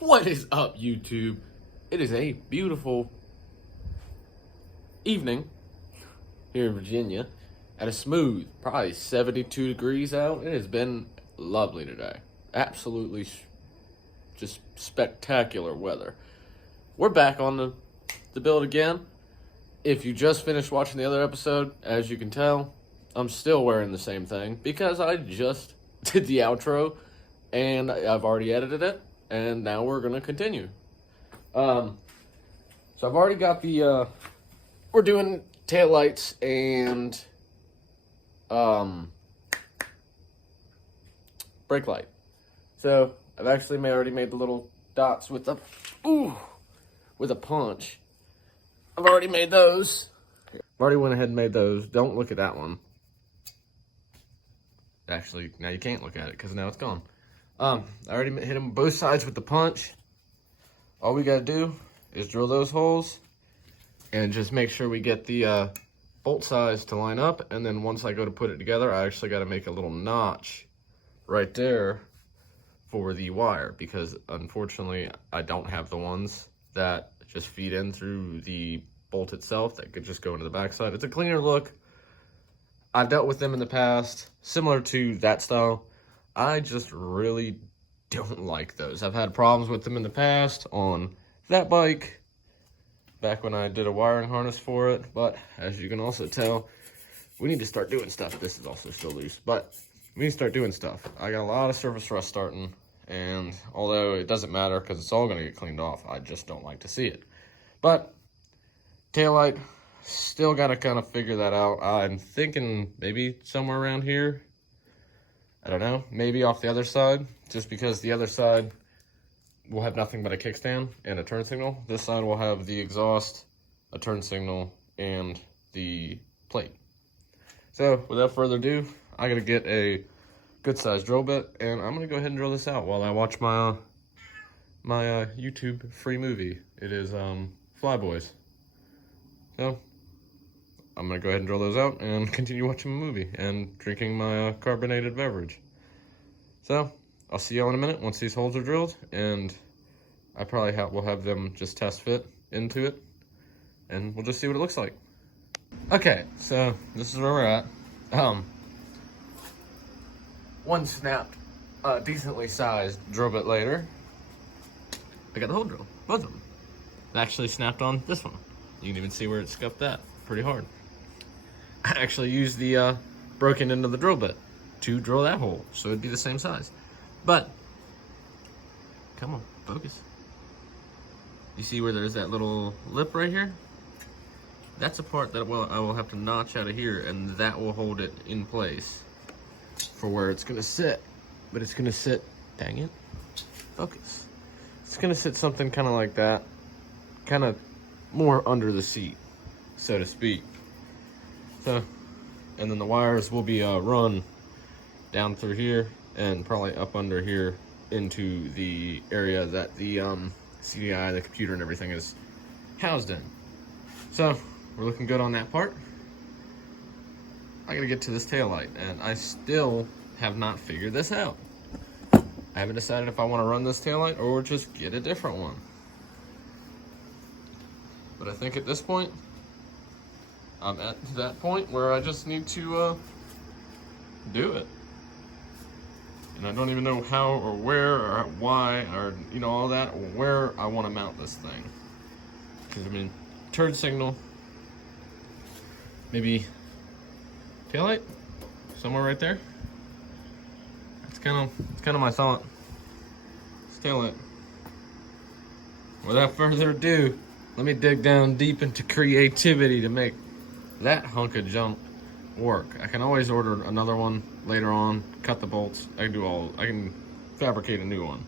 What is up, YouTube? It is a beautiful evening here in Virginia at a smooth, probably 72 degrees out. It has been lovely today. Absolutely just spectacular weather. We're back on the build again. If you just finished watching the other episode, as you can tell, I'm still wearing the same thing because I just did the outro and I've already edited it, and now we're gonna continue. So I've already got the we're doing taillights and brake light. So I've actually already made the little dots with a punch. I've already made those. I've already went ahead and made those. Don't look at that one. Actually, now you can't look at it because now it's gone. I already hit them both sides with the punch. All we gotta do is drill those holes and just make sure we get the bolt size to line up. And then once I go to put it together, I actually gotta make a little notch right there for the wire, because unfortunately I don't have the ones that just feed in through the bolt itself that could just go into the backside. It's a cleaner look. I've dealt with them in the past, similar to that style. I just really don't like those. I've had problems with them in the past on that bike, back when I did a wiring harness for it. But as you can also tell, we need to start doing stuff. This is also still loose, but we need to start doing stuff. I got a lot of surface rust starting, and although it doesn't matter because it's all going to get cleaned off, I just don't like to see it. But taillight, still got to kind of figure that out. I'm thinking maybe somewhere around here. I don't know, maybe off the other side, just because the other side will have nothing but a kickstand and a turn signal. This side will have the exhaust, a turn signal, and the plate. So without further ado, I gotta get a good sized drill bit, and I'm gonna go ahead and drill this out while I watch my YouTube free movie. It is Flyboys. So I'm gonna go ahead and drill those out and continue watching my movie and drinking my carbonated beverage. So I'll see y'all in a minute once these holes are drilled, and I probably will have them just test fit into it, and we'll just see what it looks like. Okay, so this is where we're at. One snapped, decently sized drill bit later. I got the hole drill, both of them. It actually snapped on this one. You can even see where it scuffed that pretty hard. I actually used the broken end of the drill bit to drill that hole, so it'd be the same size. But, come on, focus. You see where there's that little lip right here? That's a part that I will have to notch out of here, and that will hold it in place for where it's gonna sit. But it's gonna sit, dang it, focus. It's gonna sit something kind of like that, kind of more under the seat, so to speak. So, and then the wires will be run down through here and probably up under here into the area that the CDI, the computer and everything is housed in. So we're looking good on that part. I gotta get to this taillight, and I still have not figured this out. I haven't decided if I want to run this taillight or just get a different one. But I think at this point, I'm at that point where I just need to do it. And I don't even know how or where or why or, you know, all that, or where I want to mount this thing. Because, I mean, turn signal, maybe taillight, somewhere right there. That's kind of my thought. It's taillight. Without further ado, let me dig down deep into creativity to make that hunk of junk work. I can always order another one later on, cut the bolts. I can fabricate a new one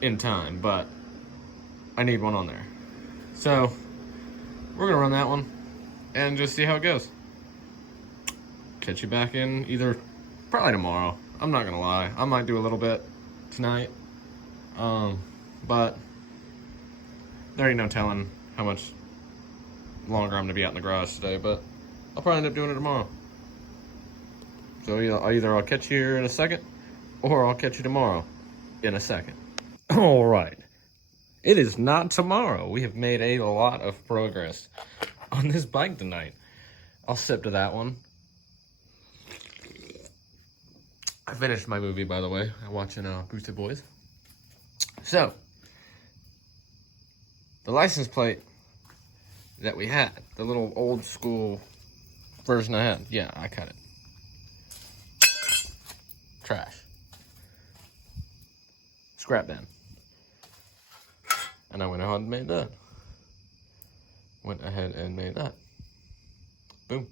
in time, but I need one on there. So we're gonna run that one and just see how it goes. Catch you back in either probably tomorrow. I'm not gonna lie, I might do a little bit tonight, but there ain't no telling how much longer I'm gonna be out in the garage today, but I'll probably end up doing it tomorrow. So either I'll catch you here in a second, or I'll catch you tomorrow in a second. All right. It is not tomorrow. We have made a lot of progress on this bike tonight. I'll sip to that one. I finished my movie, by the way. I'm watching Boosted Boys. So, the license plate that we had, the little old school version I had, yeah, I cut it. Trash. Scrap bin. And I went ahead and made that. Boom.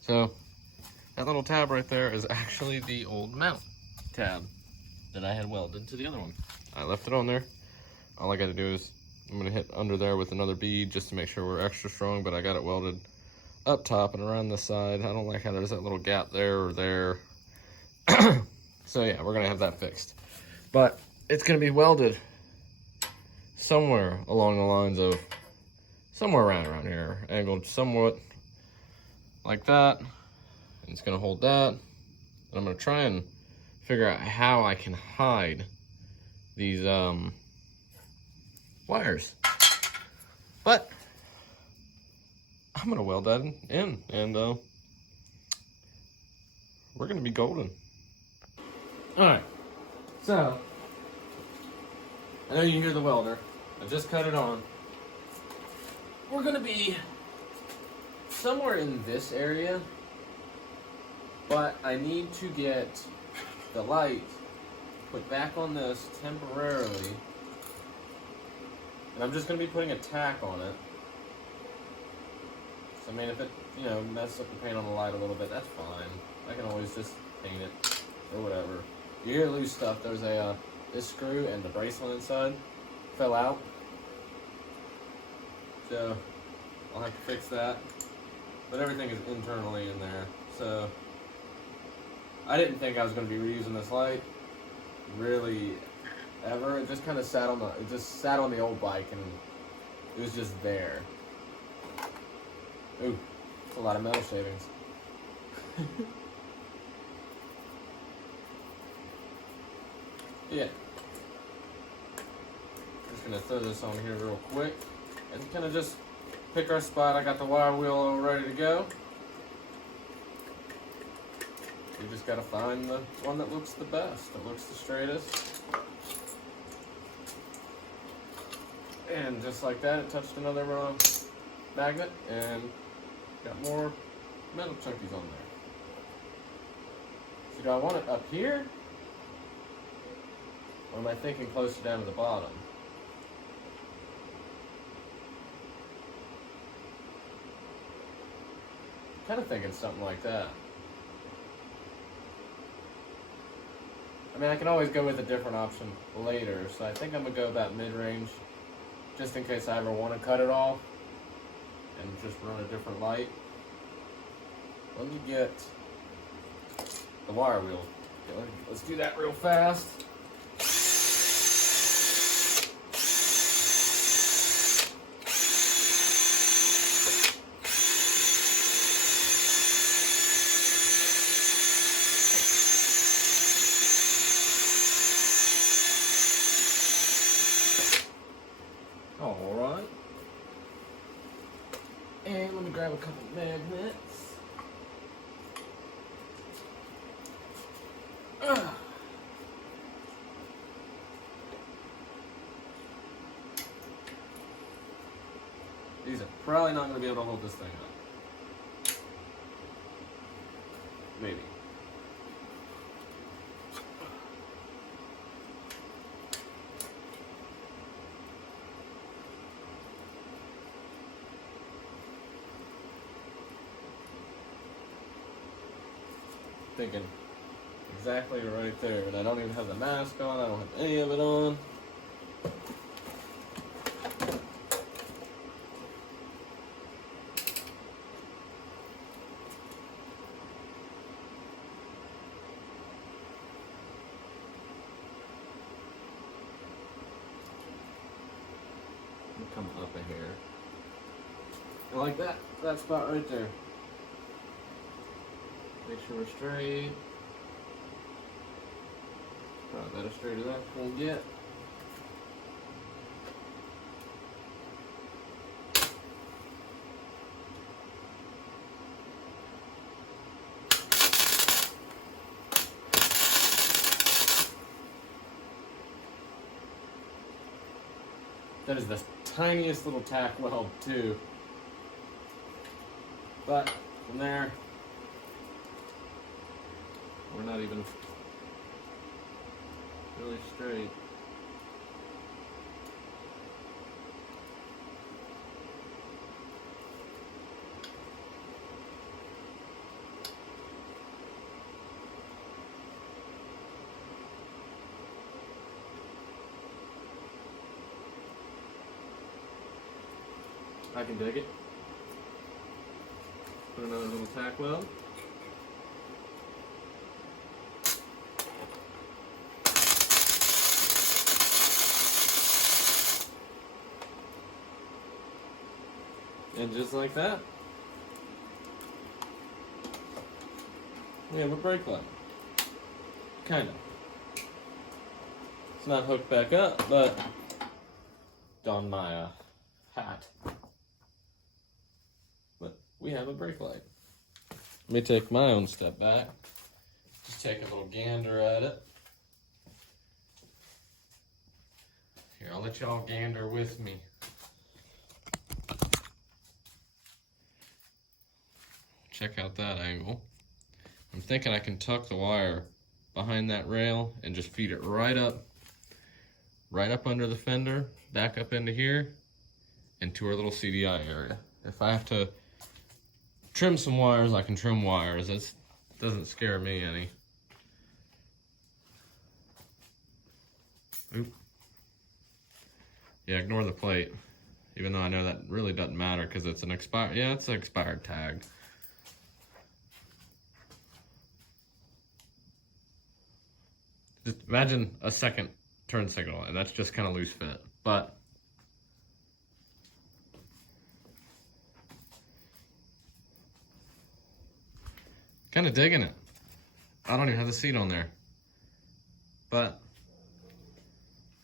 So, that little tab right there is actually the old mount tab that I had welded to the other one. I left it on there. All I gotta do is, I'm gonna hit under there with another bead just to make sure we're extra strong, but I got it welded up top and around the side. I don't like how there's that little gap there or there. So yeah, we're gonna have that fixed. But it's gonna be welded somewhere along the lines of, somewhere around here, angled somewhat like that. And it's gonna hold that. And I'm gonna try and figure out how I can hide these wires. But I'm gonna weld that in, and we're gonna be golden. All right, so I know you hear the welder. I just cut it on. We're gonna be somewhere in this area, but I need to get the light put back on this temporarily, and I'm just gonna be putting a tack on it. So I mean, if it, messes up the paint on the light a little bit, that's fine. I can always just paint it or whatever. You hear loose stuff. There's a this screw and the bracelet inside fell out, so I'll have to fix that. But everything is internally in there, so I didn't think I was going to be reusing this light, really, ever. It just kind of sat on the old bike, and it was just there. Ooh, it's a lot of metal shavings. Yeah. Just gonna throw this on here real quick and kind of just pick our spot. I got the wire wheel all ready to go. You just gotta find the one that looks the best, that looks the straightest. And just like that, it touched another magnet and got more metal chunkies on there. So do I want it up here? Or am I thinking closer down to the bottom? Kind of thinking something like that. I mean, I can always go with a different option later, so I think I'm going to go about mid-range, just in case I ever want to cut it off and just run a different light. Let me get the wire wheel. Okay, let's do that real fast. Alright. And let me grab a couple magnets. These are probably not going to be able to hold this thing up. Maybe. Thinking exactly right there, and I don't even have the mask on, I don't have any of it on. Come up in here. I like that spot right there. Make sure we're straight. Probably about as straight as that will get. That is the tiniest little tack weld too. But from there, we're not even really straight. I can dig it. Put another little tack weld. And just like that, we have a brake light. Kind of. It's not hooked back up, but on my hat. But we have a brake light. Let me take my own step back. Just take a little gander at it. Here, I'll let y'all gander with me. Check out that angle. I'm thinking I can tuck the wire behind that rail and just feed it right up under the fender, back up into here, and to our little CDI area. If I have to trim some wires, I can trim wires. That doesn't scare me any. Oop. Yeah, ignore the plate. Even though I know that really doesn't matter because it's an expired, yeah, it's an expired tag. Just imagine a second turn signal, and that's just kind of loose fit. But kind of digging it. I don't even have the seat on there. But,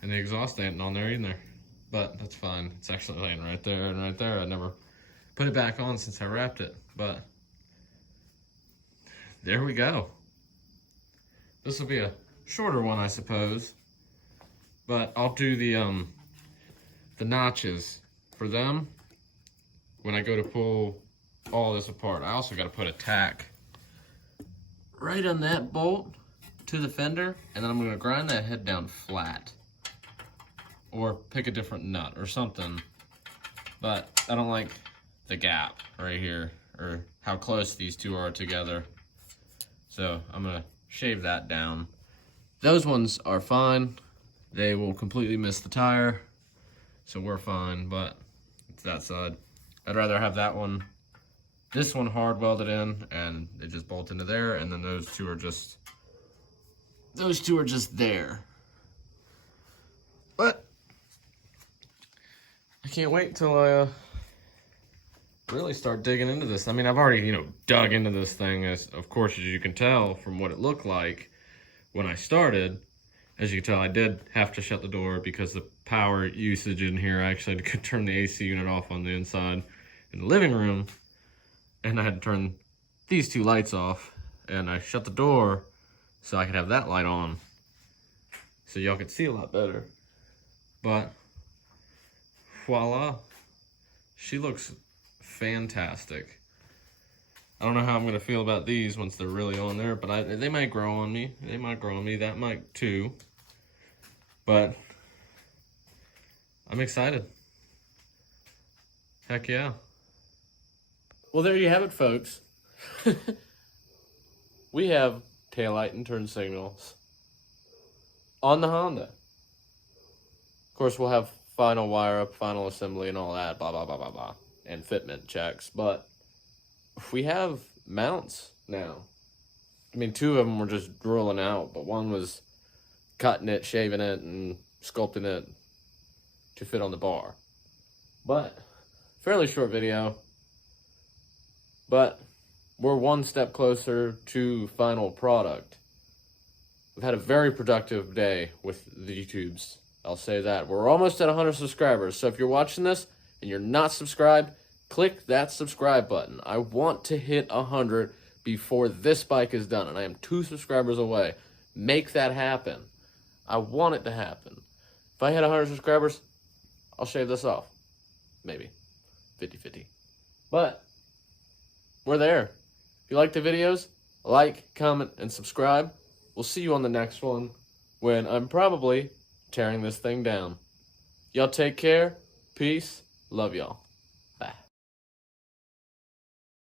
and the exhaust ain't on there either. But that's fine. It's actually laying right there and right there. I never put it back on since I wrapped it. But there we go. This will be a shorter one, I suppose. But I'll do the notches for them when I go to pull all this apart. I also got to put a tack right on that bolt to the fender, and then I'm going to grind that head down flat. Or pick a different nut or something. But I don't like the gap right here, or how close these two are together. So I'm going to shave that down. Those ones are fine. They will completely miss the tire, so we're fine, but it's that side. I'd rather have that one, this one hard welded in, and they just bolt into there, and then those two are just there. But I can't wait till I really start digging into this. I mean, I've already, dug into this thing, as of course, as you can tell from what it looked like when I started. As you can tell, I did have to shut the door because the power usage in here, I actually had to turn the AC unit off on the inside in the living room, and I had to turn these two lights off, and I shut the door so I could have that light on so y'all could see a lot better. But voila, she looks fantastic. I don't know how I'm gonna feel about these once they're really on there, but they might grow on me. They might grow on me. That might too. But I'm excited. Heck yeah. Well, there you have it, folks. We have taillight and turn signals on the Honda. Of course, we'll have final wire up, final assembly, and all that, blah, blah, blah, blah, blah, and fitment checks. But we have mounts now. I mean, two of them were just drilling out, but one was cutting it, shaving it, and sculpting it to fit on the bar. But fairly short video, but we're one step closer to final product. We've had a very productive day with the YouTubes. I'll say that. We're almost at 100 subscribers, so if you're watching this and you're not subscribed, click that subscribe button. I want to hit 100 before this bike is done, and I am 2 subscribers away. Make that happen. I want it to happen. If I hit 100 subscribers, I'll shave this off. Maybe. 50-50. But we're there. If you like the videos, like, comment, and subscribe. We'll see you on the next one when I'm probably tearing this thing down. Y'all take care. Peace. Love y'all.